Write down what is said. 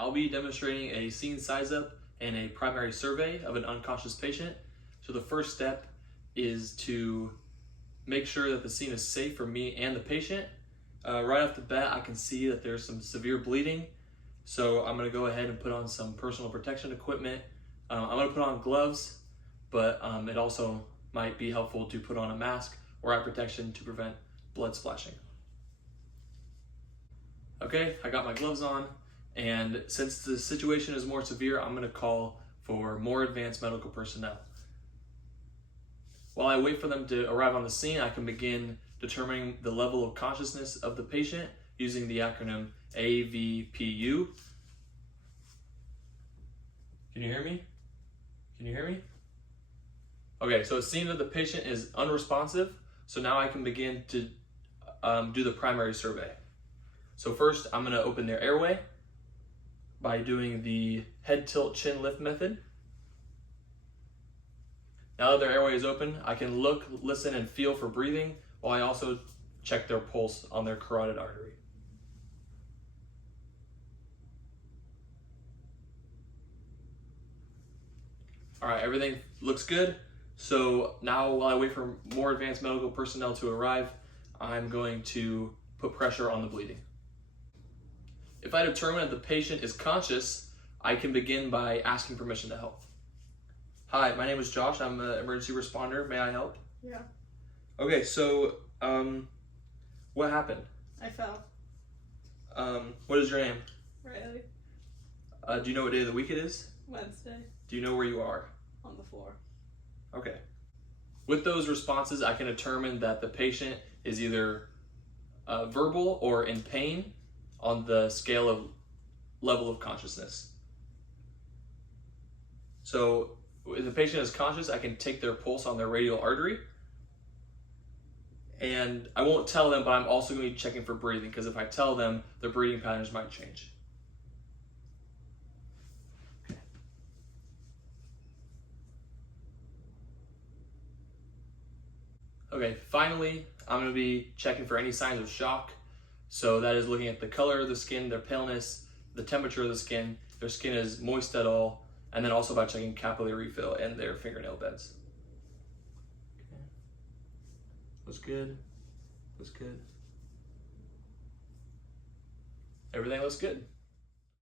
I'll be demonstrating a scene size up and a primary survey of an unconscious patient. So the first step is to make sure that the scene is safe for me and the patient. Right off the bat, I can see that there's some severe bleeding. So I'm gonna go ahead and put on some personal protection equipment. I'm gonna put on gloves, but it also might be helpful to put on a mask or eye protection to prevent blood splashing. Okay, I got my gloves on, and since the situation is more severe, I'm gonna call for more advanced medical personnel. While I wait for them to arrive on the scene, I can begin determining the level of consciousness of the patient using the acronym AVPU. Can you hear me? Can you hear me? Okay, so it seems that the patient is unresponsive, so now I can begin to do the primary survey. So first, I'm gonna open their airway by doing the head tilt chin lift method. Now that their airway is open, I can look, listen, and feel for breathing, while I also check their pulse on their carotid artery. All right, everything looks good. So now while I wait for more advanced medical personnel to arrive, I'm going to put pressure on the bleeding. If I determine that the patient is conscious, I can begin by asking permission to help. Hi, my name is Josh. I'm an emergency responder. May I help? Yeah. Okay, so what happened? I fell. What is your name? Riley. Do you know what day of the week it is? Wednesday. Do you know where you are? On the floor. Okay. With those responses, I can determine that the patient is either verbal or in pain on the scale of level of consciousness. So if the patient is conscious, I can take their pulse on their radial artery. And I won't tell them, but I'm also going to be checking for breathing, because if I tell them, their breathing patterns might change. Okay, finally, I'm going to be checking for any signs of shock. So that is looking at the color of the skin, their paleness, the temperature of the skin, their skin is moist at all, and then also by checking capillary refill and their fingernail beds. Okay. Looks good. Looks good. Everything looks good.